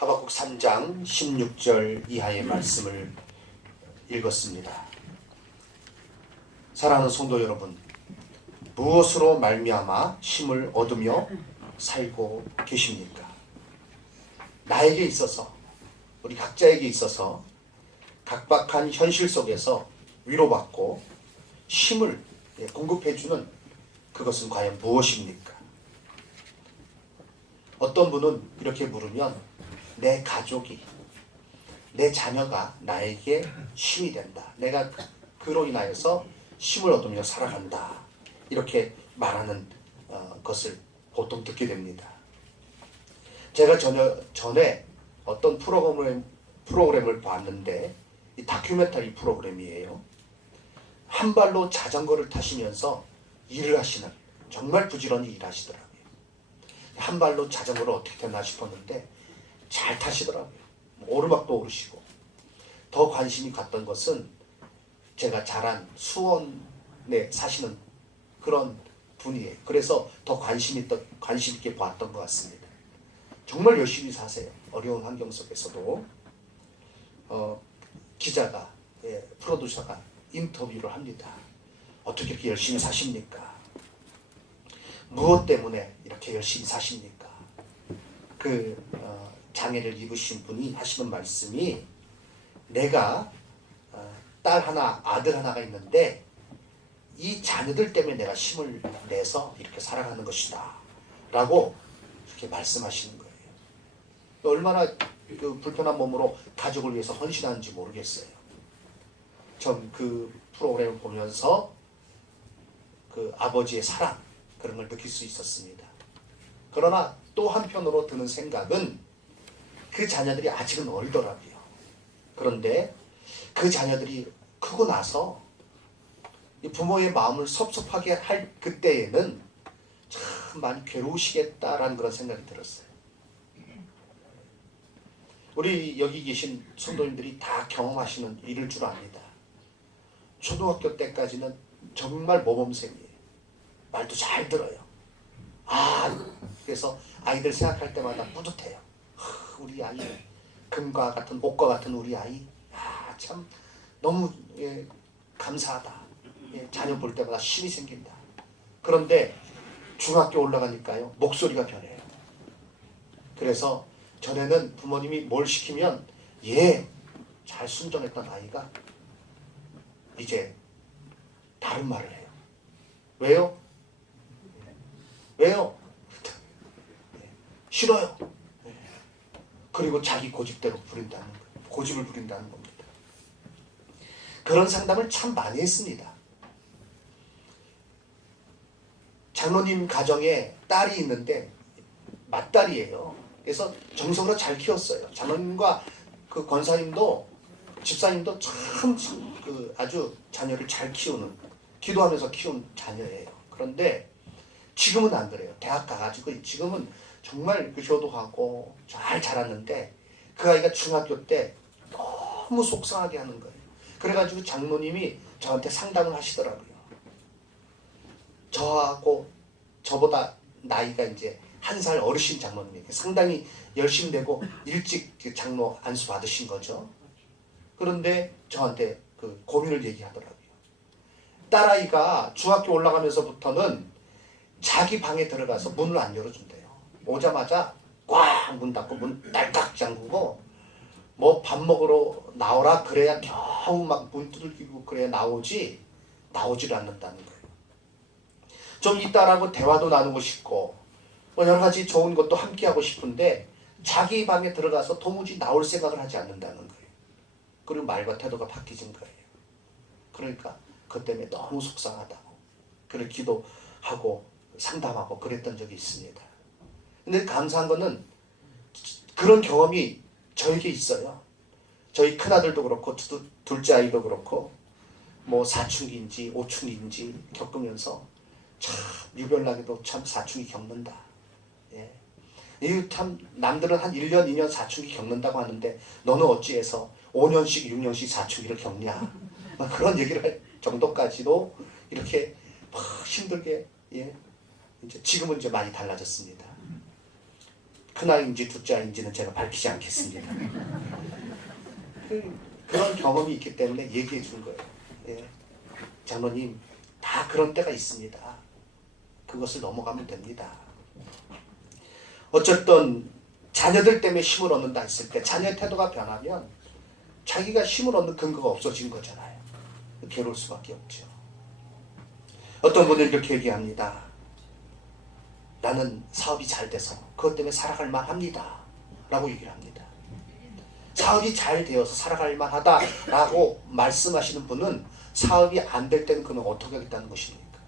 하박국 3장 16절 이하의 말씀을 읽었습니다. 사랑하는 성도 여러분, 무엇으로 말미암아 힘을 얻으며 살고 계십니까? 나에게 있어서, 우리 각자에게 있어서 각박한 현실 속에서 위로받고 힘을 공급해주는 그것은 과연 무엇입니까? 어떤 분은 이렇게 물으면 내 가족이, 내 자녀가 나에게 힘이 된다. 내가 그로 인하여서 힘을 얻으며 살아간다. 이렇게 말하는 것을 보통 듣게 됩니다. 제가 전에 어떤 프로그램을 봤는데, 이 다큐멘터리 프로그램이에요. 한 발로 자전거를 타시면서 일을 하시는, 정말 부지런히 일하시더라고요. 한 발로 자전거를 어떻게 타나 싶었는데 잘 타시더라고요. 오르막도 오르시고. 더 관심이 갔던 것은 제가 자란 수원에 사시는 그런 분이에요. 그래서 더 관심 있게 봤던 것 같습니다. 정말 열심히 사세요. 어려운 환경 속에서도. 기자가, 프로듀서가 인터뷰를 합니다. 어떻게 이렇게 열심히 사십니까? 무엇 때문에 이렇게 열심히 사십니까? 장애를 입으신 분이 하시는 말씀이, 내가 딸 하나, 아들 하나가 있는데 이 자녀들 때문에 내가 힘을 내서 이렇게 살아가는 것이다 라고 이렇게 말씀하시는 거예요. 얼마나 불편한 몸으로 가족을 위해서 헌신하는지 모르겠어요. 전 그 프로그램을 보면서 그 아버지의 사랑, 그런 걸 느낄 수 있었습니다. 그러나 또 한편으로 드는 생각은, 그 자녀들이 아직은 어리더라고요. 그런데 그 자녀들이 크고 나서 부모의 마음을 섭섭하게 할 그때에는 참 많이 괴로우시겠다라는 그런 생각이 들었어요. 우리 여기 계신 성도님들이 다 경험하시는 일일 줄 압니다. 초등학교 때까지는 정말 모범생이에요. 말도 잘 들어요. 그래서 아이들 생각할 때마다 뿌듯해요. 우리 아이, 금과 같은, 옷과 같은 우리 아이, 참 너무 감사하다. 자녀 볼 때마다 힘이 생긴다. 그런데 중학교 올라가니까요, 목소리가 변해요. 그래서 전에는 부모님이 뭘 시키면 잘 순종했던 아이가 이제 다른 말을 해요. 왜요? 싫어요. 그리고 자기 고집대로 부린다는 거예요. 고집을 부린다는 겁니다. 그런 상담을 참 많이 했습니다. 장로님 가정에 딸이 있는데 맏딸이에요. 그래서 정성으로 잘 키웠어요. 장로님과 그 권사님도, 집사님도 참 아주 자녀를 잘 키우는, 기도하면서 키운 자녀예요. 그런데 지금은 안 그래요. 대학 가가지고 지금은 정말 효도하고 잘 자랐는데, 그 아이가 중학교 때 너무 속상하게 하는 거예요. 그래가지고 장로님이 저한테 상담을 하시더라고요. 저보다 나이가 이제 1살 어르신 장로님에게 상당히 열심히 되고 일찍 장로 안수 받으신 거죠. 그런데 저한테 그 고민을 얘기하더라고요. 딸아이가 중학교 올라가면서부터는 자기 방에 들어가서 문을 안 열어준대요. 오자마자 꽉 문 닫고 문 딸깍 잠그고, 뭐 밥 먹으러 나오라 그래야 겨우 막 문 두들기고 그래야 나오질 않는다는 거예요. 좀 이 딸하고 대화도 나누고 싶고 뭐 여러 가지 좋은 것도 함께 하고 싶은데 자기 방에 들어가서 도무지 나올 생각을 하지 않는다는 거예요. 그리고 말과 태도가 바뀌진 거예요. 그러니까 그것 때문에 너무 속상하다고, 그걸 기도하고 상담하고 그랬던 적이 있습니다. 근데 감사한 거는 그런 경험이 저에게 있어요. 저희 큰아들도 그렇고 둘째 아이도 그렇고 뭐 사춘기인지 오춘기인지 겪으면서 참 유별나게도 참 사춘기 겪는다. 이거 참 남들은 한 1년, 2년 사춘기 겪는다고 하는데 너는 어찌해서 5년씩, 6년씩 사춘기를 겪냐. 그런 얘기를 할 정도까지도 이렇게 힘들게, 이제 지금은 이제 많이 달라졌습니다. 큰아이인지 둘째아이인지는 제가 밝히지 않겠습니다. 그런 경험이 있기 때문에 얘기해 준 거예요. 예. 장로님, 다 그런 때가 있습니다. 그것을 넘어가면 됩니다. 어쨌든 자녀들 때문에 힘을 얻는다 했을 때 자녀의 태도가 변하면 자기가 힘을 얻는 근거가 없어진 거잖아요. 괴로울 수밖에 없죠. 어떤 분은 이렇게 얘기합니다. 나는 사업이 잘 돼서 그것 때문에 살아갈 만합니다 라고 얘기를 합니다. 사업이 잘 되어서 살아갈 만하다 라고 말씀하시는 분은 사업이 안 될 때는 그러면 어떻게 하겠다는 것입니까?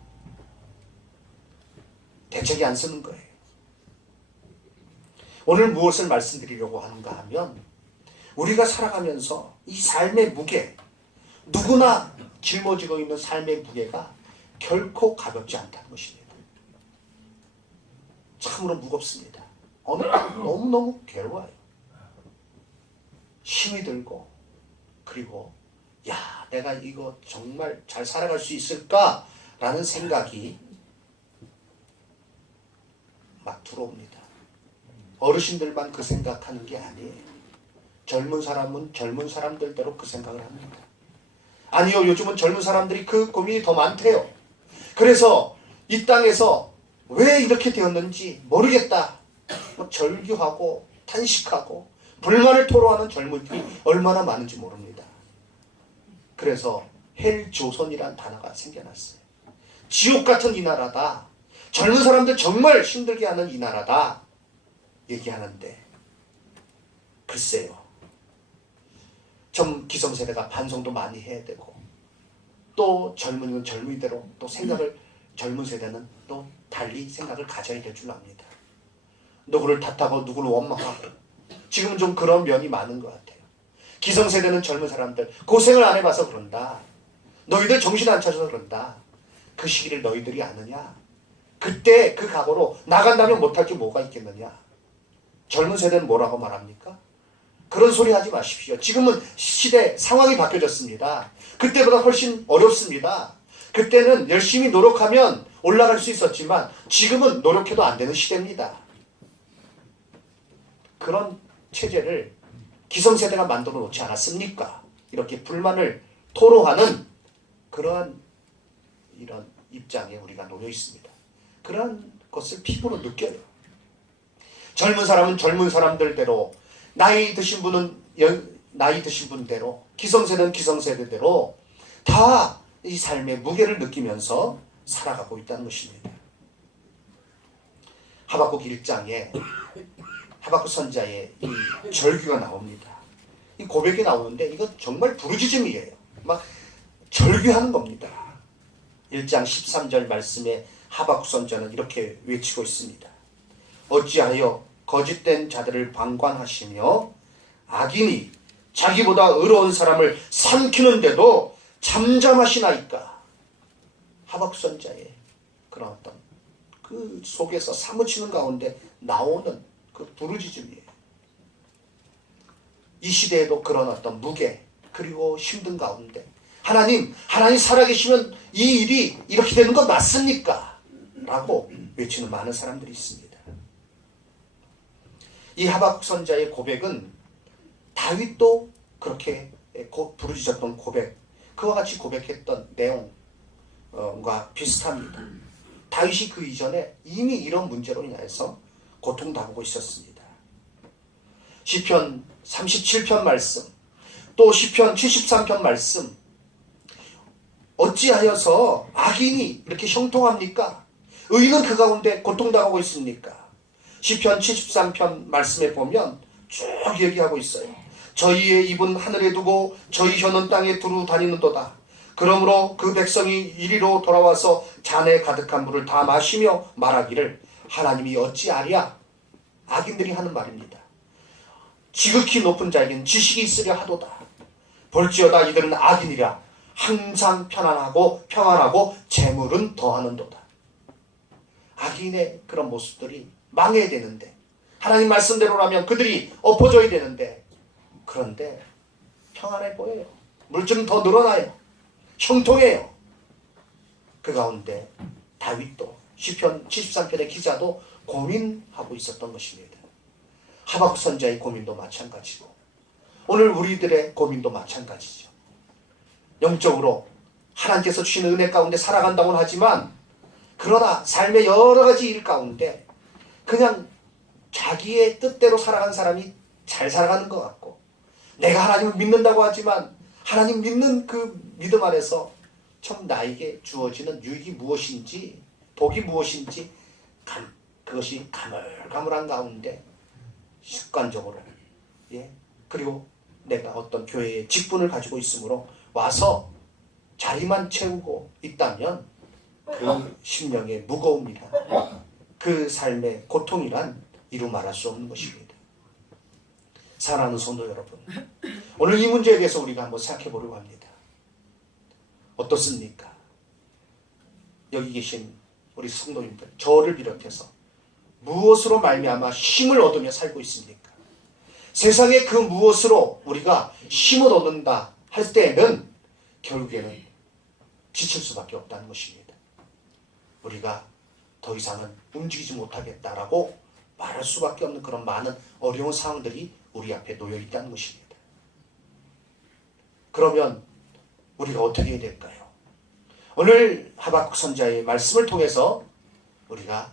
대책이 안 쓰는 거예요. 오늘 무엇을 말씀드리려고 하는가 하면 우리가 살아가면서 이 삶의 무게, 누구나 짊어지고 있는 삶의 무게가 결코 가볍지 않다는 것입니다. 참으로 무겁습니다. 어느 날 너무너무 괴로워요. 힘이 들고, 그리고 야, 내가 이거 정말 잘 살아갈 수 있을까? 라는 생각이 막 들어옵니다. 어르신들만 그 생각하는 게 아니에요. 젊은 사람은 젊은 사람들대로 그 생각을 합니다. 아니요, 요즘은 젊은 사람들이 그 고민이 더 많대요. 그래서 이 땅에서 왜 이렇게 되었는지 모르겠다. 절규하고 탄식하고 불만을 토로하는 젊은이들이 얼마나 많은지 모릅니다. 그래서 헬조선이란 단어가 생겨났어요. 지옥 같은 이 나라다. 젊은 사람들 정말 힘들게 하는 이 나라다. 얘기하는데 글쎄요. 좀 기성세대가 반성도 많이 해야 되고 또 젊은이는 젊은이대로 또 생각을 젊은 세대는 또 달리 생각을 가져야 될 줄 압니다. 누구를 탓하고 누구를 원망하고 지금은 좀 그런 면이 많은 것 같아요. 기성세대는 젊은 사람들 고생을 안 해봐서 그런다. 너희들 정신 안 차려서 그런다. 그 시기를 너희들이 아느냐. 그때 그 각오로 나간다면 못할 게 뭐가 있겠느냐. 젊은 세대는 뭐라고 말합니까? 그런 소리 하지 마십시오. 지금은 시대 상황이 바뀌어졌습니다. 그때보다 훨씬 어렵습니다. 그때는 열심히 노력하면 올라갈 수 있었지만 지금은 노력해도 안 되는 시대입니다. 그런 체제를 기성세대가 만들어 놓지 않았습니까? 이렇게 불만을 토로하는 그러한 이런 입장에 우리가 놓여 있습니다. 그러한 것을 피부로 느껴요. 젊은 사람은 젊은 사람들대로, 나이 드신 분은 나이 드신 분대로, 기성세대는 기성세대대로 다 이 삶의 무게를 느끼면서 살아가고 있다는 것입니다. 하박국 1장에 하박국 선자의 이 절규가 나옵니다. 이 고백이 나오는데 이거 정말 부르짖음이에요. 막 절규하는 겁니다. 1장 13절 말씀에 하박국 선자는 이렇게 외치고 있습니다. 어찌하여 거짓된 자들을 방관하시며 악인이 자기보다 의로운 사람을 삼키는데도 잠잠하시나이까. 하박국 선자의 그런 어떤 그 속에서 사무치는 가운데 나오는 그 부르짖음이에요. 이 시대에도 그런 어떤 무게 그리고 힘든 가운데 하나님 살아계시면 이 일이 이렇게 되는 건 맞습니까? 라고 외치는 많은 사람들이 있습니다. 이 하박국 선자의 고백은 다윗도 그렇게 부르짖었던 고백, 그와 같이 고백했던 내용과 비슷합니다. 다윗이 그 이전에 이미 이런 문제로 인해서 고통당하고 있었습니다. 시편 37편 말씀, 또 시편 73편 말씀, 어찌하여서 악인이 이렇게 형통합니까? 의인은 그 가운데 고통당하고 있습니까? 시편 73편 말씀에 보면 쭉 얘기하고 있어요. 저희의 입은 하늘에 두고 저희 혀는 땅에 두루 다니는도다. 그러므로 그 백성이 이리로 돌아와서 잔에 가득한 물을 다 마시며 말하기를 하나님이 어찌하랴. 악인들이 하는 말입니다. 지극히 높은 자에게는 지식이 있으려 하도다. 볼지어다 이들은 악인이라. 항상 평안하고 재물은 더하는도다. 악인의 그런 모습들이 망해야 되는데, 하나님 말씀대로라면 그들이 엎어져야 되는데, 그런데 평안해 보여요. 물질은 더 늘어나요. 형통해요. 그 가운데 다윗도 시편 73편의 기자도 고민하고 있었던 것입니다. 하박국 선지자의 고민도 마찬가지고 오늘 우리들의 고민도 마찬가지죠. 영적으로 하나님께서 주시는 은혜 가운데 살아간다고는 하지만 그러나 삶의 여러 가지 일 가운데 그냥 자기의 뜻대로 살아간 사람이 잘 살아가는 것 같고 내가 하나님을 믿는다고 하지만 하나님 믿는 그 믿음 안에서 참 나에게 주어지는 유익이 무엇인지 복이 무엇인지 그것이 가물가물한 가운데 습관적으로 그리고 내가 어떤 교회의 직분을 가지고 있으므로 와서 자리만 채우고 있다면 그 심령의 무거움이란 그 삶의 고통이란 이루 말할 수 없는 것입니다. 사랑하는 성도 여러분, 오늘 이 문제에 대해서 우리가 한번 생각해 보려고 합니다. 어떻습니까? 여기 계신 우리 성도님들, 저를 비롯해서 무엇으로 말미암아 힘을 얻으며 살고 있습니까? 세상에 그 무엇으로 우리가 힘을 얻는다 할 때에는 결국에는 지칠 수밖에 없다는 것입니다. 우리가 더 이상은 움직이지 못하겠다라고 말할 수밖에 없는 그런 많은 어려운 상황들이 우리 앞에 놓여 있다는 것입니다. 그러면 우리가 어떻게 해야 될까요? 오늘 하박국 선지자의 말씀을 통해서 우리가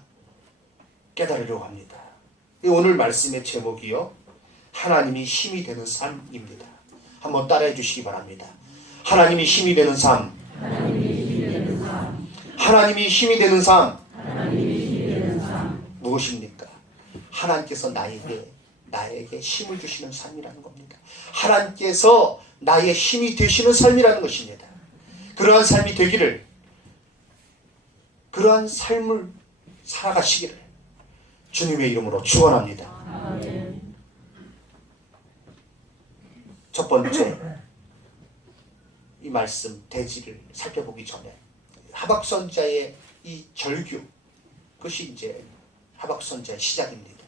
깨달으려고 합니다. 오늘 말씀의 제목이요, 하나님이 힘이 되는 삶입니다. 한번 따라해 주시기 바랍니다. 하나님이 힘이 되는 삶. 하나님이 힘이 되는 삶. 무엇입니까? 하나님께서 나에게 힘을 주시는 삶이라는 겁니다. 하나님께서 나의 힘이 되시는 삶이라는 것입니다. 그러한 삶이 되기를, 그러한 삶을 살아가시기를 주님의 이름으로 축원합니다. 첫 번째, 이 말씀 대지를 살펴보기 전에 하박국 선지자의 이 절규, 그것이 이제 하박국 선지자의 시작입니다.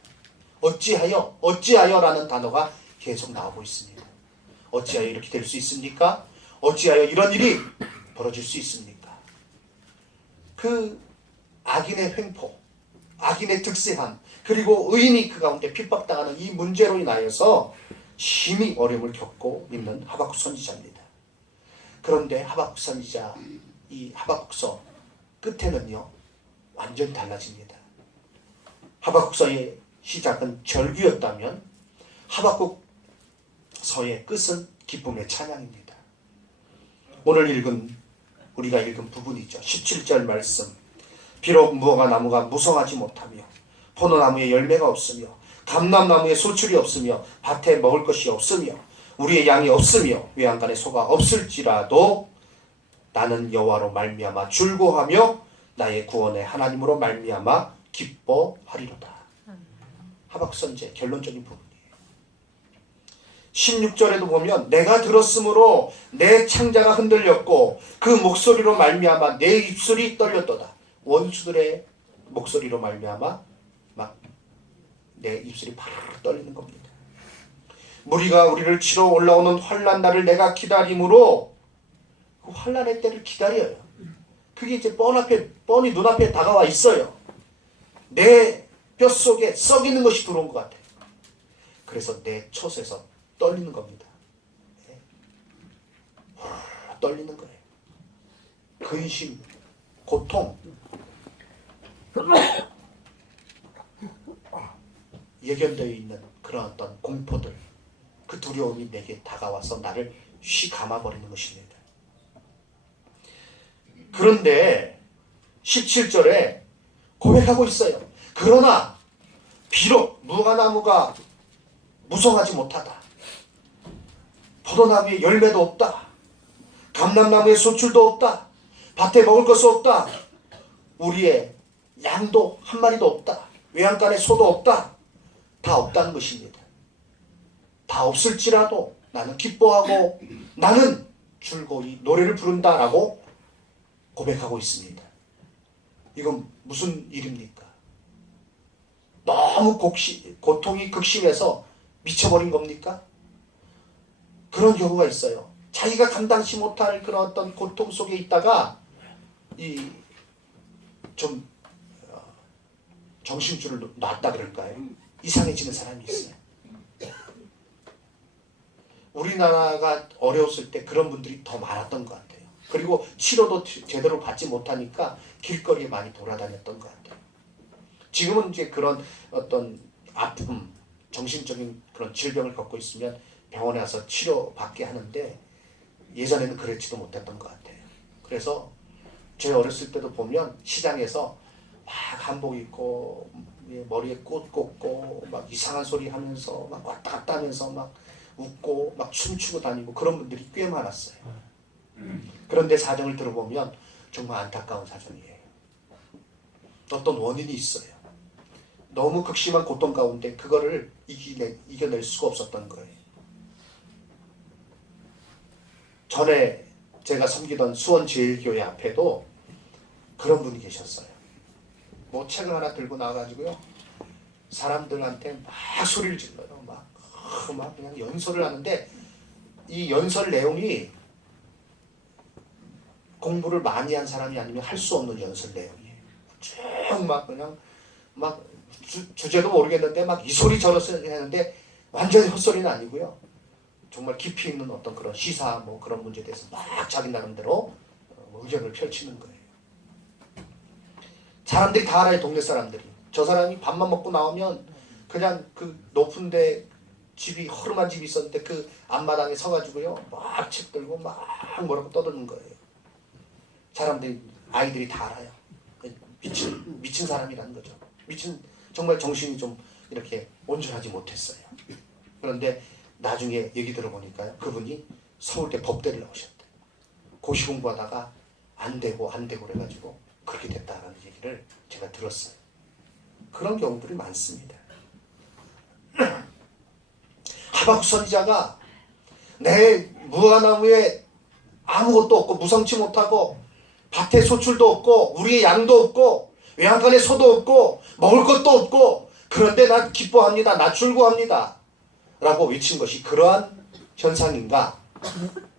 어찌하여라는 단어가 계속 나오고 있습니다. 어찌하여 이렇게 될 수 있습니까? 어찌하여 이런 일이 벌어질 수 있습니까? 그 악인의 횡포, 악인의 득세함, 그리고 의인이 그 가운데 핍박당하는 이 문제로 인하여서 심히 어려움을 겪고 있는 하박국 선지자입니다. 그런데 하박국 선지자, 이 하박국서 끝에는요, 완전히 달라집니다. 하박국서의 시작은 절규였다면 하박국서의 끝은 기쁨의 찬양입니다. 오늘 우리가 읽은 부분이죠. 17절 말씀. 비록 무화과 나무가 무성하지 못하며 포도나무에 열매가 없으며 감람나무에 소출이 없으며 밭에 먹을 것이 없으며 우리의 양이 없으며 외양간에 소가 없을지라도 나는 여호와로 말미암아 즐거워하며 나의 구원의 하나님으로 말미암아 기뻐하리로다. 하박국 선지의 결론적인 부분이에요. 16절에도 보면 내가 들었으므로 내 창자가 흔들렸고 그 목소리로 말미암아 내 입술이 떨렸도다. 원수들의 목소리로 말미암아 막 내 입술이 바르르 떨리는 겁니다. 무리가 우리를 치러 올라오는 환난 날을 내가 기다림으로, 그 환난의 때를 기다려요. 그게 이제 뻔히 눈앞에 다가와 있어요. 내 뼛속에 썩이는 것이 들어온 것 같아요. 그래서 내 촛에서 떨리는 겁니다. 떨리는 거예요. 근심, 고통, 예견되어 있는 그런 어떤 공포들, 그 두려움이 내게 다가와서 나를 쉬 감아버리는 것입니다. 그런데 17절에 고백하고 있어요. 그러나 비록 무화과나무가 무성하지 못하다, 포도나무에 열매도 없다, 감람나무에 소출도 없다, 밭에 먹을 것이 없다, 우리의 양도 한 마리도 없다, 외양간에 소도 없다, 다 없다는 것입니다. 다 없을지라도 나는 기뻐하고 나는 즐거이 노래를 부른다라고 고백하고 있습니다. 이건 무슨 일입니까? 너무 고통이 극심해서 미쳐버린 겁니까? 그런 경우가 있어요. 자기가 감당치 못할 그런 어떤 고통 속에 있다가 좀 정신줄을 놨다 그럴까요? 이상해지는 사람이 있어요. 우리나라가 어려웠을 때 그런 분들이 더 많았던 것 같아요. 그리고 치료도 제대로 받지 못하니까 길거리에 많이 돌아다녔던 것 같아요. 지금은 이제 그런 어떤 아픔, 정신적인 그런 질병을 겪고 있으면 병원에 와서 치료받게 하는데 예전에는 그렇지도 못했던 것 같아요. 그래서 제 어렸을 때도 보면 시장에서 막 한복 입고 머리에 꽃 꽂고 막 이상한 소리 하면서 막 왔다 갔다 하면서 막 웃고 막 춤추고 다니고 그런 분들이 꽤 많았어요. 그런데 사정을 들어보면 정말 안타까운 사정이에요. 어떤 원인이 있어요. 너무 극심한 고통 가운데 그거를 이겨낼 수가 없었던 거예요. 전에 제가 섬기던 수원제일교회 앞에도 그런 분이 계셨어요. 뭐 책을 하나 들고 나와가지고요, 사람들한테 막 소리를 질러요. 막 그냥 연설을 하는데 이 연설 내용이 공부를 많이 한 사람이 아니면 할 수 없는 연설 내용이에요. 쭉 막 그냥 막 주제도 모르겠는데 막 이 소리 저런 소리 하는데 완전히 헛소리는 아니고요. 정말 깊이 있는 어떤 그런 시사 뭐 그런 문제에 대해서 막 자기 나름대로 의견을 펼치는 거예요. 사람들이 다 알아요. 동네 사람들이. 저 사람이 밥만 먹고 나오면 그냥 그 높은데 집이 허름한 집이 있었는데 그 앞마당에 서가지고요 막 책 들고 막 뭐라고 떠드는 거예요. 사람들이, 아이들이 다 알아요. 미친 사람이라는 거죠. 정말 정신이 좀 이렇게 온전하지 못했어요. 그런데 나중에 얘기 들어보니까요, 그분이 서울대 법대를 나오셨대요. 고시 공부하다가 안 되고 그래가지고 그렇게 됐다라는 얘기를 제가 들었어요. 그런 경우들이 많습니다. 하박국 선지자가 내 무화과나무에 아무것도 없고 무성치 못하고 밭에 소출도 없고 우리의 양도 없고 외양간에 소도 없고 먹을 것도 없고 그런데 나 기뻐합니다. 나 출구합니다. 라고 외친 것이 그러한 현상인가?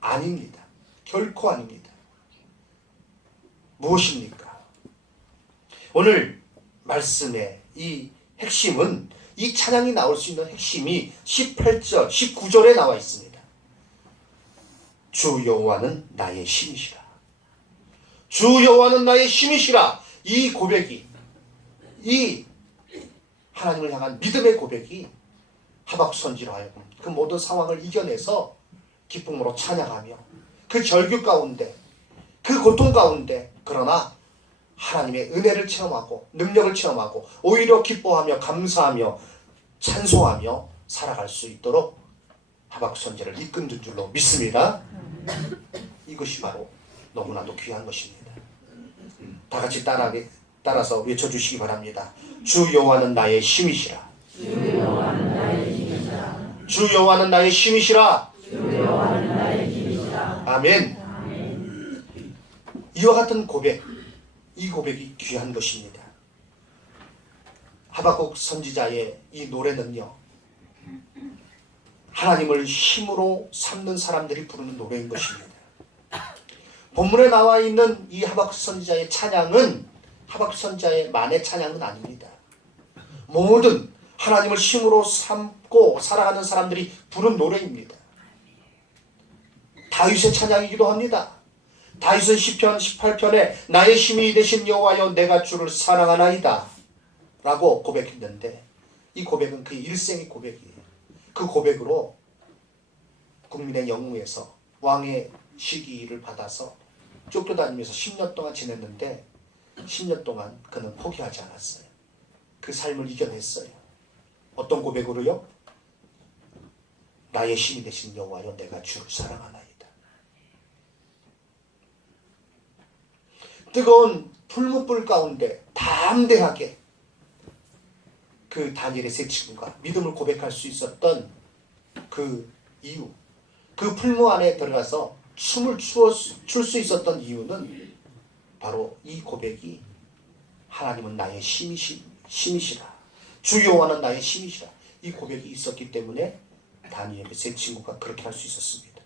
아닙니다. 결코 아닙니다. 무엇입니까? 오늘 말씀의 이 핵심은, 이 찬양이 나올 수 있는 핵심이 18절, 19절에 나와 있습니다. 주 여호와는 나의 힘이시라. 주 여호와는 나의 힘이시라. 이 고백이, 이 하나님을 향한 믿음의 고백이 하박국 선지로 하여금 그 모든 상황을 이겨내서 기쁨으로 찬양하며 그 절규 가운데, 그 고통 가운데, 그러나 하나님의 은혜를 체험하고 능력을 체험하고 오히려 기뻐하며 감사하며 찬송하며 살아갈 수 있도록 하박국 선지를 이끈 줄로 믿습니다. 이것이 바로 너무나도 귀한 것입니다. 다 같이 따라서 외쳐주시기 바랍니다. 주 여호와는 나의 힘이시라. 주 여호와는 나의 힘이시라. 주 여호와는 나의 힘이시라. 주 여호와는 나의 힘이시라. 아멘. 아멘. 이와 같은 고백, 이 고백이 귀한 것입니다. 하박국 선지자의 이 노래는요, 하나님을 힘으로 삼는 사람들이 부르는 노래인 것입니다. 본문에 나와 있는 이 하박국 선지자의 찬양은 하박국 선지자의 만의 찬양은 아닙니다. 모든 하나님을 힘으로 삼고 살아가는 사람들이 부른 노래입니다. 다윗의 찬양이기도 합니다. 다윗은 시편 18편에 나의 힘이 되신 여호와여 내가 주를 사랑하나이다 라고 고백했는데, 이 고백은 그의 일생의 고백이에요. 그 고백으로 국민의 영웅에서 왕의 시기를 받아서 쫓겨다니면서 10년 동안 지냈는데 10년 동안 그는 포기하지 않았어요. 그 삶을 이겨냈어요. 어떤 고백으로요? 나의 힘이 되신 여호와여 내가 주를 사랑하나이다. 뜨거운 풀무불 가운데 담대하게 그 다니엘의 세 친구가 믿음을 고백할 수 있었던 그 이유, 그 풀무 안에 들어가서 춤을 출 수 있었던 이유는 바로 이 고백이 하나님은 나의 힘이시라. 주 여호와는 나의 힘이시라. 이 고백이 있었기 때문에 다니엘의 세 친구가 그렇게 할 수 있었습니다.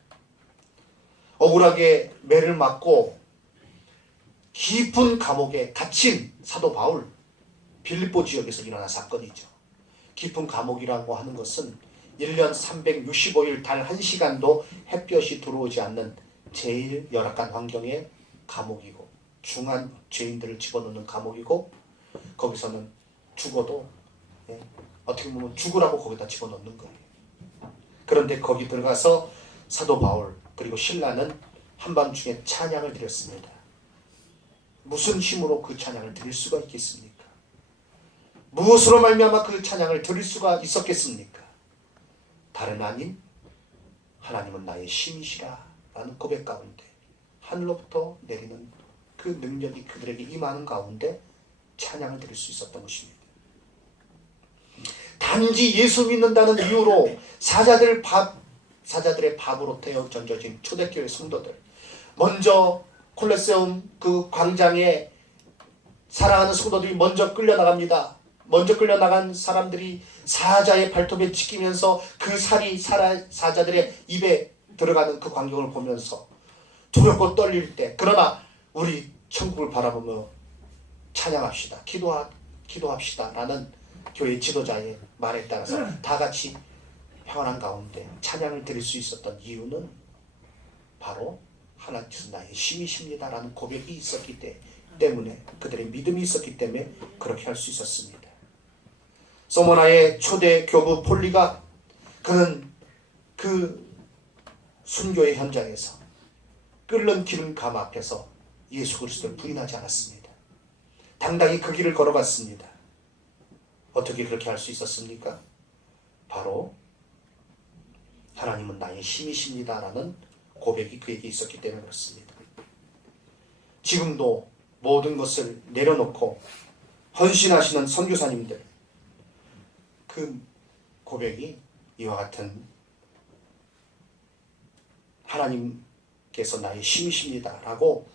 억울하게 매를 맞고 깊은 감옥에 갇힌 사도 바울, 빌립보 지역에서 일어난 사건이죠. 깊은 감옥이라고 하는 것은 1년 365일 단 1시간도 햇볕이 들어오지 않는 제일 열악한 환경의 감옥이고, 중한 죄인들을 집어넣는 감옥이고, 거기서는 죽어도 어떻게 보면 죽으라고 거기다 집어넣는 거예요. 그런데 거기 들어가서 사도 바울 그리고 신라는 한밤중에 찬양을 드렸습니다. 무슨 힘으로 그 찬양을 드릴 수가 있겠습니까? 무엇으로 말미암아 그 찬양을 드릴 수가 있었겠습니까? 다른 아닌 하나님은 나의 힘이시라 라는 고백 가운데 하늘로부터 내리는 그 능력이 그들에게 임하는 가운데 찬양을 드릴 수 있었던 것입니다. 단지 예수 믿는다는 이유로 사자들의 밥으로 태워 던져진 초대교회 성도들, 먼저 콜로세움 그 광장에 사랑하는 성도들이 먼저 끌려나갑니다. 먼저 끌려나간 사람들이 사자의 발톱에 찍히면서 그 살이 사자들의 입에 들어가는 그 광경을 보면서 두렵고 떨릴 때, 그러나 우리 천국을 바라보며 찬양합시다, 기도합시다 라는 교회 지도자의 말에 따라서 다 같이 평안한 가운데 찬양을 드릴 수 있었던 이유는 바로 하나님께서 나의 힘이십니다 라는 고백이 있었기 때문에, 그들의 믿음이 있었기 때문에 그렇게 할 수 있었습니다. 소모나의 초대 교부 폴리가, 그는 그 순교의 현장에서 끓는 기름감 앞에서 예수 그리스도를 부인하지 않았습니다. 당당히 그 길을 걸어갔습니다. 어떻게 그렇게 할 수 있었습니까? 바로 하나님은 나의 힘이십니다 라는 고백이 그에게 있었기 때문에 그렇습니다. 지금도 모든 것을 내려놓고 헌신하시는 선교사님들, 그 고백이 이와 같은 하나님께서 나의 힘이십니다 라고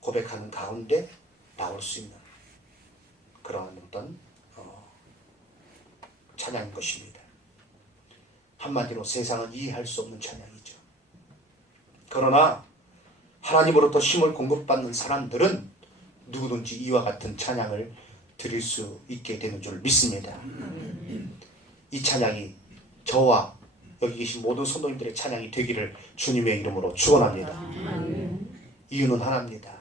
고백하는 가운데 나올 수 있는 그런 어떤 찬양인 것입니다. 한마디로 세상은 이해할 수 없는 찬양이죠. 그러나 하나님으로부터 힘을 공급받는 사람들은 누구든지 이와 같은 찬양을 드릴 수 있게 되는 줄 믿습니다. 이 찬양이 저와 여기 계신 모든 성도님들의 찬양이 되기를 주님의 이름으로 축원합니다. 이유는 하나입니다.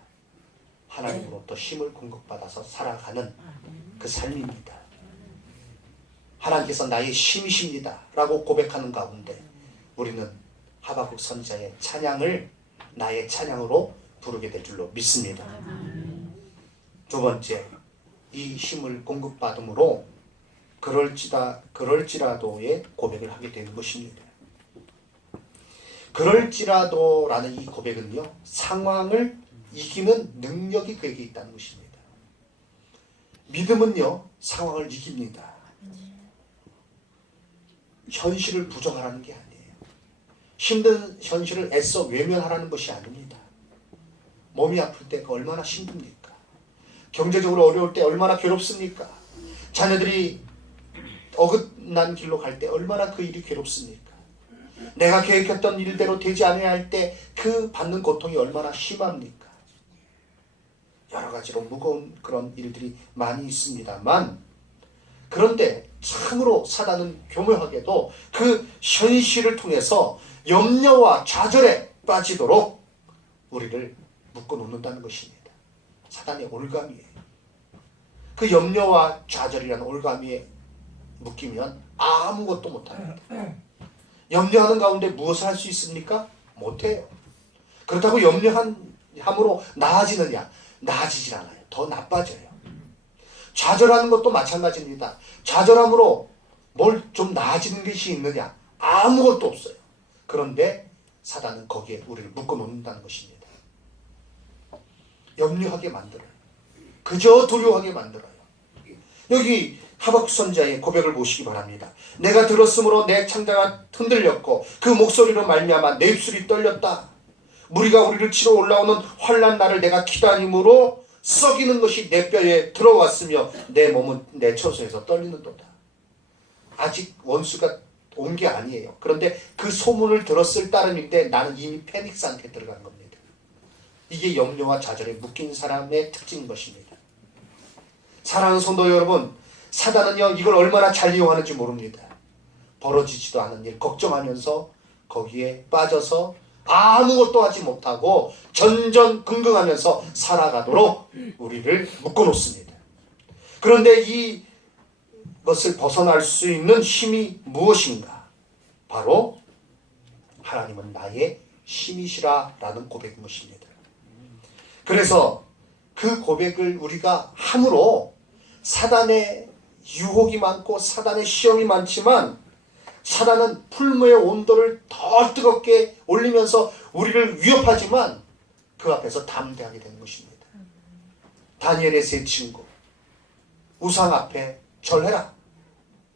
하나님으로부터 힘을 공급받아서 살아가는 그 삶입니다. 하나님께서 나의 힘이십니다 라고 고백하는 가운데 우리는 하박국 선지자의 찬양을 나의 찬양으로 부르게 될 줄로 믿습니다. 두 번째, 이 힘을 공급받음으로 그럴지라도의 고백을 하게 되는 것입니다. 그럴지라도라는 이 고백은요, 상황을 이기는 능력이 그에게 있다는 것입니다. 믿음은요, 상황을 이깁니다. 현실을 부정하라는 게 아니에요. 힘든 현실을 애써 외면하라는 것이 아닙니다. 몸이 아플 때 얼마나 힘듭니까? 경제적으로 어려울 때 얼마나 괴롭습니까? 자녀들이 어긋난 길로 갈 때 얼마나 그 일이 괴롭습니까? 내가 계획했던 일대로 되지 않아야 할 때 그 받는 고통이 얼마나 심합니까? 여러 가지로 무거운 그런 일들이 많이 있습니다만, 그런데 참으로 사단은 교묘하게도 그 현실을 통해서 염려와 좌절에 빠지도록 우리를 묶어놓는다는 것입니다. 사단의 올가미예요. 그 염려와 좌절이라는 올가미에 묶이면 아무것도 못합니다. 염려하는 가운데 무엇을 할 수 있습니까? 못해요. 그렇다고 염려함으로 나아지느냐? 나아지질 않아요. 더 나빠져요. 좌절하는 것도 마찬가지입니다. 좌절함으로 뭘 좀 나아지는 것이 있느냐? 아무것도 없어요. 그런데 사단은 거기에 우리를 묶어놓는다는 것입니다. 염려하게 만들어요. 그저 두려워하게 만들어요. 여기 하박국 선지자의 고백을 보시기 바랍니다. 내가 들었으므로 내 창자가 흔들렸고 그 목소리로 말미암아 내 입술이 떨렸다. 무리가 우리를 치러 올라오는 환난 날을 내가 기다림으로 썩이는 것이 내 뼈에 들어왔으며 내 몸은 내 처소에서 떨리는도다. 아직 원수가 온 게 아니에요. 그런데 그 소문을 들었을 따름인데 나는 이미 패닉 상태에 들어간 겁니다. 이게 염려와 좌절에 묶인 사람의 특징인 것입니다. 사랑하는 성도 여러분, 사단은요, 이걸 얼마나 잘 이용하는지 모릅니다. 벌어지지도 않은 일 걱정하면서 거기에 빠져서 아무것도 하지 못하고 전전긍긍하면서 살아가도록 우리를 묶어놓습니다. 그런데 이것을 벗어날 수 있는 힘이 무엇인가? 바로 하나님은 나의 힘이시라 라는 고백인 것입니다. 그래서 그 고백을 우리가 함으로 사단의 유혹이 많고 사단의 시험이 많지만 사단은 풀무의 온도를 더 뜨겁게 올리면서 우리를 위협하지만 그 앞에서 담대하게 되는 것입니다. 다니엘의 세 친구 우상 앞에 절해라.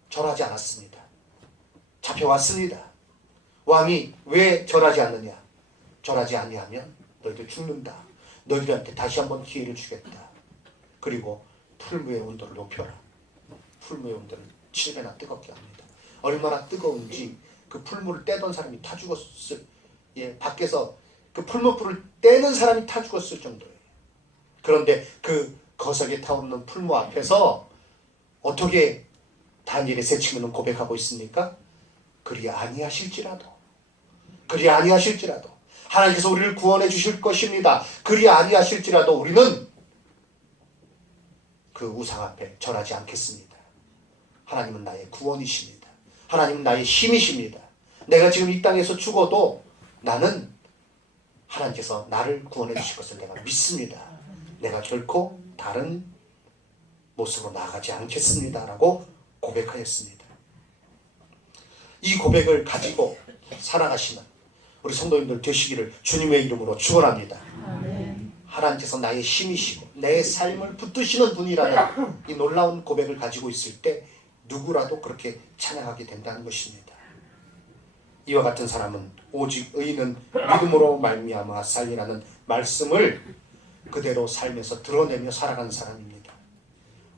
절하지 않았습니다. 잡혀왔습니다. 왕이 왜 절하지 않느냐? 절하지 아니하면 너희들 죽는다. 너희들한테 다시 한번 기회를 주겠다. 그리고 풀무의 온도를 높여라. 풀무의 온도를 7배나 뜨겁게 합니다. 얼마나 뜨거운지 그 풀무를 떼던 사람이 타 죽었을, 밖에서 그 풀무불을 떼는 사람이 타 죽었을 정도예요. 그런데 그 거석에 타오르는 풀무 앞에서 어떻게 다니엘의 세 친구는 고백하고 있습니까? 그리 아니하실지라도 하나님께서 우리를 구원해 주실 것입니다. 그리 아니하실지라도 우리는 그 우상 앞에 절하지 않겠습니다. 하나님은 나의 구원이십니다. 하나님은 나의 힘이십니다. 내가 지금 이 땅에서 죽어도 나는 하나님께서 나를 구원해 주실 것을 내가 믿습니다. 내가 결코 다른 모습으로 나아가지 않겠습니다. 라고 고백하였습니다. 이 고백을 가지고 살아가시는 우리 성도님들 되시기를 주님의 이름으로 축원합니다. 하나님께서 나의 힘이시고 내 삶을 붙드시는 분이라는 이 놀라운 고백을 가지고 있을 때 누구라도 그렇게 찬양하게 된다는 것입니다. 이와 같은 사람은 오직 의인은 믿음으로 말미암아 살리라는 말씀을 그대로 삶에서 드러내며 살아가는 사람입니다.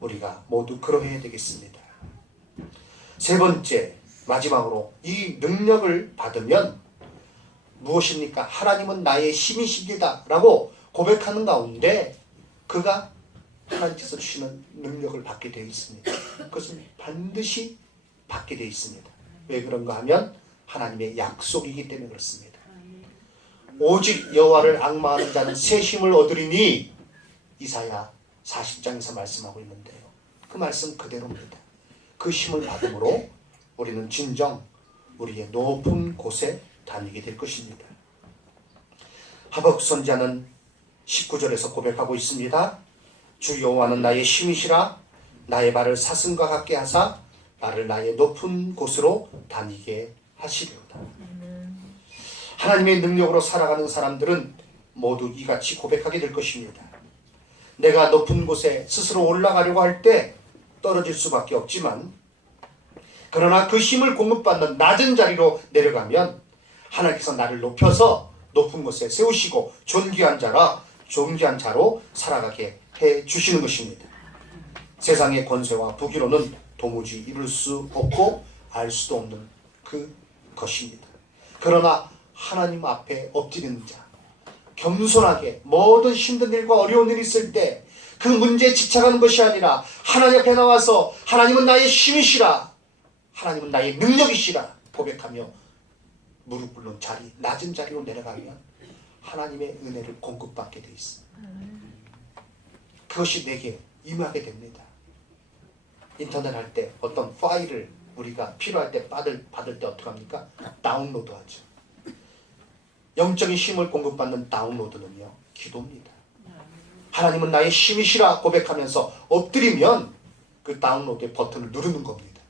우리가 모두 그러해야 되겠습니다. 세 번째, 마지막으로 이 능력을 받으면 무엇입니까? 하나님은 나의 힘이십니다 라고 고백하는 가운데 그가 하나님께서 주시는 능력을 받게 되어 있습니다. 그것은 반드시 받게 되어 있습니다. 왜 그런가 하면 하나님의 약속이기 때문에 그렇습니다. 오직 여호와를 앙마하는 자는 새 힘을 얻으리니 이사야 40장에서 말씀하고 있는데요. 그 말씀 그대로입니다. 그 힘을 받음으로 우리는 진정 우리의 높은 곳에 다니게 될 것입니다. 하박국 선지자는 19절에서 고백하고 있습니다. 주 여호와는 나의 힘이시라. 나의 발을 사슴과 같게 하사 나를 나의 높은 곳으로 다니게 하시리로다. 하나님의 능력으로 살아가는 사람들은 모두 이같이 고백하게 될 것입니다. 내가 높은 곳에 스스로 올라가려고 할 때 떨어질 수밖에 없지만 그러나 그 힘을 공급받는 낮은 자리로 내려가면 하나님께서 나를 높여서 높은 곳에 세우시고 존귀한 자로 살아가게 해주시는 것입니다. 세상의 권세와 부귀로는 도무지 이룰 수 없고 알 수도 없는 그것입니다. 그러나 하나님 앞에 엎드리는 자, 겸손하게 모든 힘든 일과 어려운 일이 있을 때 그 문제에 집착하는 것이 아니라 하나님 앞에 나와서 하나님은 나의 힘이시라, 하나님은 나의 능력이시라 고백하며 무릎 꿇는 자리, 낮은 자리로 내려가면 하나님의 은혜를 공급받게 되어 있습니다. 그것이 내게 임하게 됩니다. 인터넷 할 때 어떤 파일을 우리가 필요할 때 받을 때 어떻게 합니까? 다운로드 하죠. 영적인 힘을 공급받는 다운로드는요, 기도입니다. 하나님은 나의 힘이시라 고백하면서 엎드리면 그 다운로드의 버튼을 누르는 겁니다.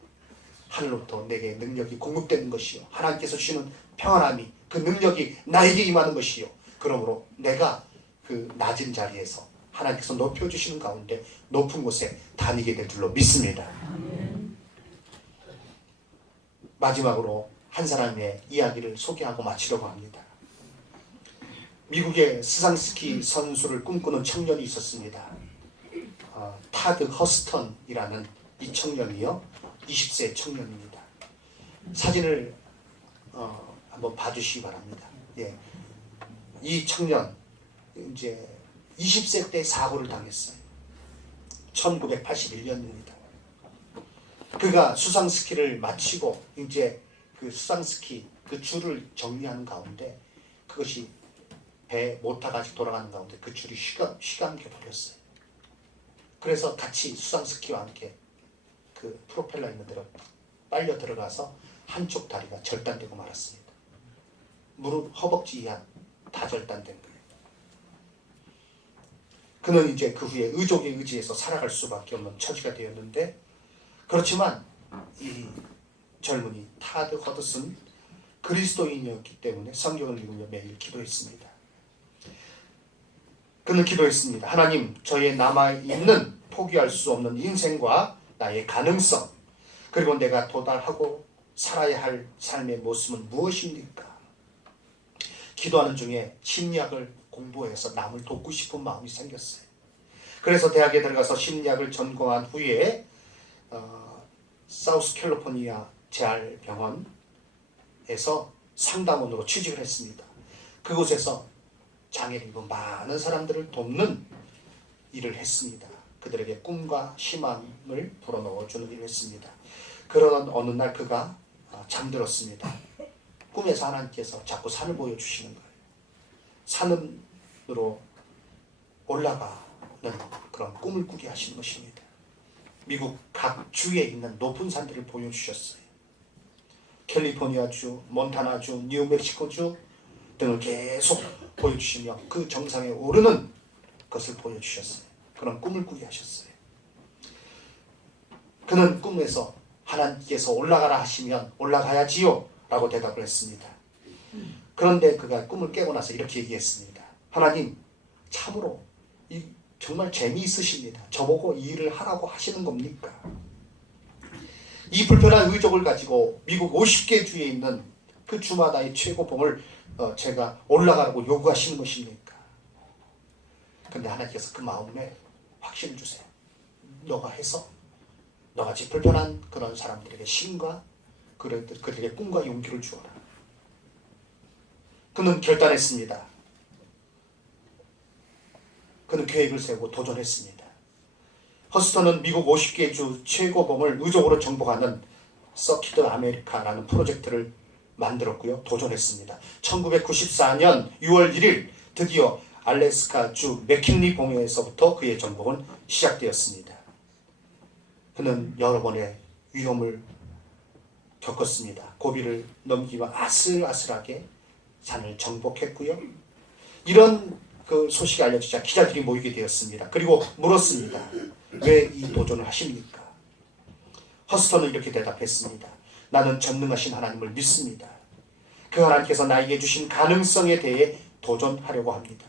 하늘로부터 내게 능력이 공급되는 것이요, 하나님께서 주시는 평안함이, 그 능력이 나에게 임하는 것이요, 그러므로 내가 그 낮은 자리에서 하나님께서 높여주시는 가운데 높은 곳에 다니게 될 줄로 믿습니다. 마지막으로 한 사람의 이야기를 소개하고 마치려고 합니다. 미국의 스상스키 선수를 꿈꾸는 청년이 있었습니다. 타드 허스턴이라는 이 청년이요, 20세 청년입니다. 사진을 한번 봐주시기 바랍니다. 예. 이 청년 이제 20세 때 사고를 당했어요. 1981년입니다. 그가 수상스키를 마치고 이제 그 수상스키 그 줄을 정리하는 가운데 그것이 배 모터가 아직 돌아가는 가운데 그 줄이 휘감겨 버렸어요. 그래서 같이 수상스키와 함께 그 프로펠러 있는 데로 빨려 들어가서 한쪽 다리가 절단되고 말았습니다. 무릎 허벅지 이하 다 절단된 거예요. 그는 이제 그 후에 의족에 의지해서 살아갈 수밖에 없는 처지가 되었는데, 그렇지만 이 젊은이 타드 허드슨 그리스도인이었기 때문에 성경을 읽으며 매일 기도했습니다. 그는 기도했습니다. 하나님, 저의 남아있는 포기할 수 없는 인생과 나의 가능성, 그리고 내가 도달하고 살아야 할 삶의 모습은 무엇입니까? 기도하는 중에 심리학을 공부해서 남을 돕고 싶은 마음이 생겼어요. 그래서 대학에 들어가서 심리학을 전공한 후에 사우스 캘리포니아 재활병원에서 상담원으로 취직을 했습니다. 그곳에서 장애를 입은 많은 사람들을 돕는 일을 했습니다. 그들에게 꿈과 희망을 불어넣어주는 일을 했습니다. 그러던 어느 날 그가 잠들었습니다. 꿈에서 하나님께서 자꾸 산을 보여주시는 거예요. 산으로 올라가는 그런 꿈을 꾸게 하시는 것입니다. 미국 각 주에 있는 높은 산들을 보여주셨어요. 캘리포니아주, 몬타나주, 뉴멕시코주 등을 계속 보여주시며 그 정상에 오르는 것을 보여주셨어요. 그런 꿈을 꾸게 하셨어요. 그는 꿈에서 하나님께서 올라가라 하시면 올라가야지요 라고 대답을 했습니다. 그런데 그가 꿈을 깨고 나서 이렇게 얘기했습니다. 하나님, 참으로 정말 재미있으십니다. 저보고 이 일을 하라고 하시는 겁니까? 이 불편한 의족을 가지고 미국 50개 주에 있는 그 주마다의 최고봉을 제가 올라가라고 요구하시는 것입니까? 그런데 하나님께서 그 마음에 확신을 주세요. 너가 해서 너같이 불편한 그런 사람들에게 힘과 그들에게 꿈과 용기를 주어라. 그는 결단했습니다. 그는 계획을 세우고 도전했습니다. 허스턴은 미국 50개 주 최고봉을 의족으로 정복하는 서킷 아메리카라는 프로젝트를 만들었고요. 도전했습니다. 1994년 6월 1일 드디어 알래스카 주 맥킨리 봉에서부터 그의 정복은 시작되었습니다. 그는 여러 번의 위험을 겪었습니다. 고비를 넘기며 아슬아슬하게 산을 정복했고요. 이런 그 소식이 알려지자 기자들이 모이게 되었습니다. 그리고 물었습니다. 왜 이 도전을 하십니까? 허스턴은 이렇게 대답했습니다. 나는 전능하신 하나님을 믿습니다. 그 하나님께서 나에게 주신 가능성에 대해 도전하려고 합니다.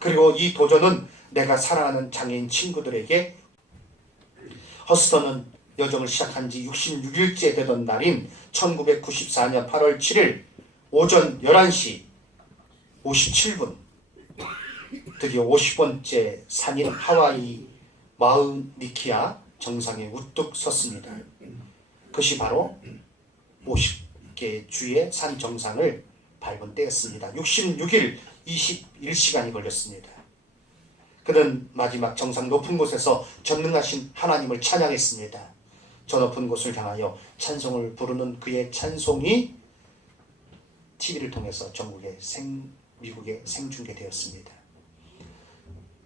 그리고 이 도전은 내가 사랑하는 장애인 친구들에게, 허스턴은 여정을 시작한 지 66일째 되던 날인 1994년 8월 7일 오전 11시 57분 드디어 50번째 산인 하와이 마우니키아 정상에 우뚝 섰습니다. 그것이 바로 50개 주의 산 정상을 밟은 때였습니다. 66일 21시간이 걸렸습니다. 그는 마지막 정상 높은 곳에서 전능하신 하나님을 찬양했습니다. 저 높은 곳을 향하여 찬송을 부르는 그의 찬송이 TV를 통해서 미국에 생중계되었습니다.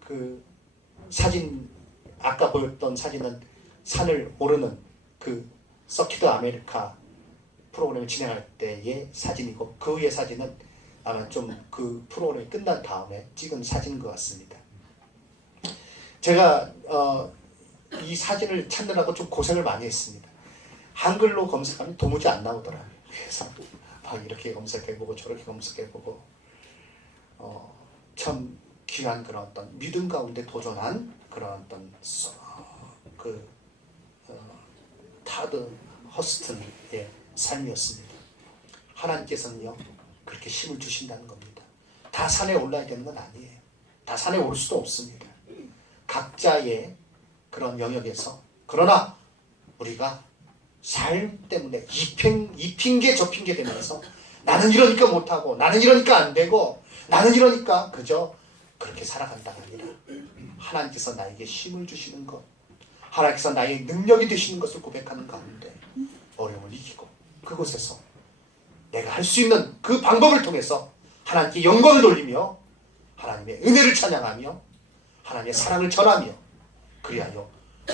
그 사진, 아까 보였던 사진은 산을 오르는 그 서킷 아메리카 프로그램을 진행할 때의 사진이고, 그 후의 사진은 아마 좀 그 프로그램이 끝난 다음에 찍은 사진인 것 같습니다. 제가 이 사진을 찾느라고 좀 고생을 많이 했습니다. 한글로 검색하면 도무지 안 나오더라고요. 그래서 막 이렇게 검색해보고 저렇게 검색해보고 참 귀한 그런 어떤 믿음 가운데 도전한 그런 어떤 타드 허스턴의 삶이었습니다. 하나님께서는요 그렇게 힘을 주신다는 겁니다. 다 산에 올라야 되는 건 아니에요. 다 산에 오를 수도 없습니다. 각자의 그런 영역에서, 그러나 우리가 삶 때문에 이 핑계 저 핑계 되면서 나는 이러니까 못하고, 나는 이러니까 안 되고, 나는 이러니까 그저 그렇게 살아간다가 아니라 하나님께서 나에게 힘을 주시는 것, 하나님께서 나의 능력이 되시는 것을 고백하는 가운데 어려움을 이기고 그곳에서 내가 할 수 있는 그 방법을 통해서 하나님께 영광을 돌리며 하나님의 은혜를 찬양하며 하나님의 사랑을 전하며 그리하여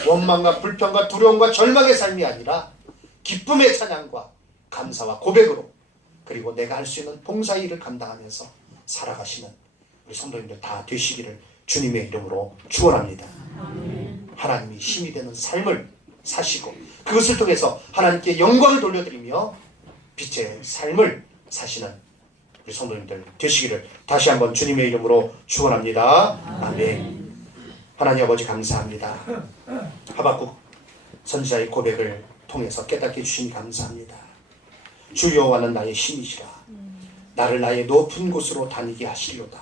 원망과 불평과 두려움과 절망의 삶이 아니라 기쁨의 찬양과 감사와 고백으로 그리고 내가 할 수 있는 봉사의 일을 감당하면서 살아가시는 우리 성도님들 다 되시기를 주님의 이름으로 축원합니다. 하나님이 힘이 되는 삶을 사시고 그것을 통해서 하나님께 영광을 돌려드리며 빛의 삶을 사시는 우리 성도님들 되시기를 다시 한번 주님의 이름으로 축원합니다. 아멘. 하나님 아버지 감사합니다. 하박국 선지자의 고백을 통해서 깨닫게 해주시니 감사합니다. 주 여호와는 나의 힘이시라. 나를 나의 높은 곳으로 다니게 하시려다.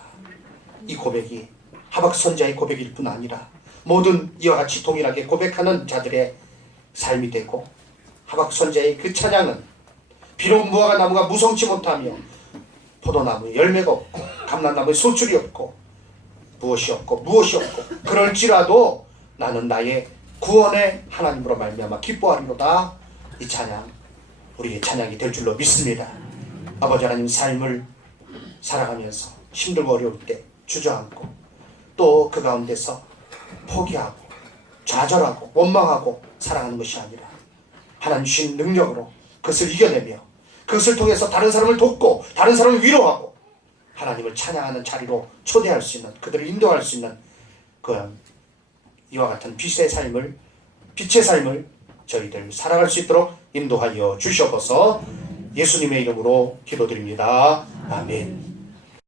이 고백이 하박국 선지자의 고백일 뿐 아니라 모든 이와 같이 동일하게 고백하는 자들의 삶이 되고 하박국 선지자의 그 찬양은 비록 무화과 나무가 무성치 못하며 포도나무에 열매가 없고 감람나무에 소출이 없고 무엇이 없고 그럴지라도 나는 나의 구원의 하나님으로 말미암아 기뻐하리로다. 이 찬양 우리의 찬양이 될 줄로 믿습니다. 아버지 하나님 삶을 살아가면서 힘들고 어려울 때 주저앉고 또 그 가운데서 포기하고 좌절하고 원망하고 살아가는 것이 아니라 하나님 주신 능력으로 그것을 이겨내며 그것을 통해서 다른 사람을 돕고 다른 사람을 위로하고 하나님을 찬양하는 자리로 초대할 수 있는 그들을 인도할 수 있는 그런 이와 같은 빛의 삶을 저희들 살아갈 수 있도록 인도하여 주시옵소서. 예수님의 이름으로 기도드립니다. 아멘.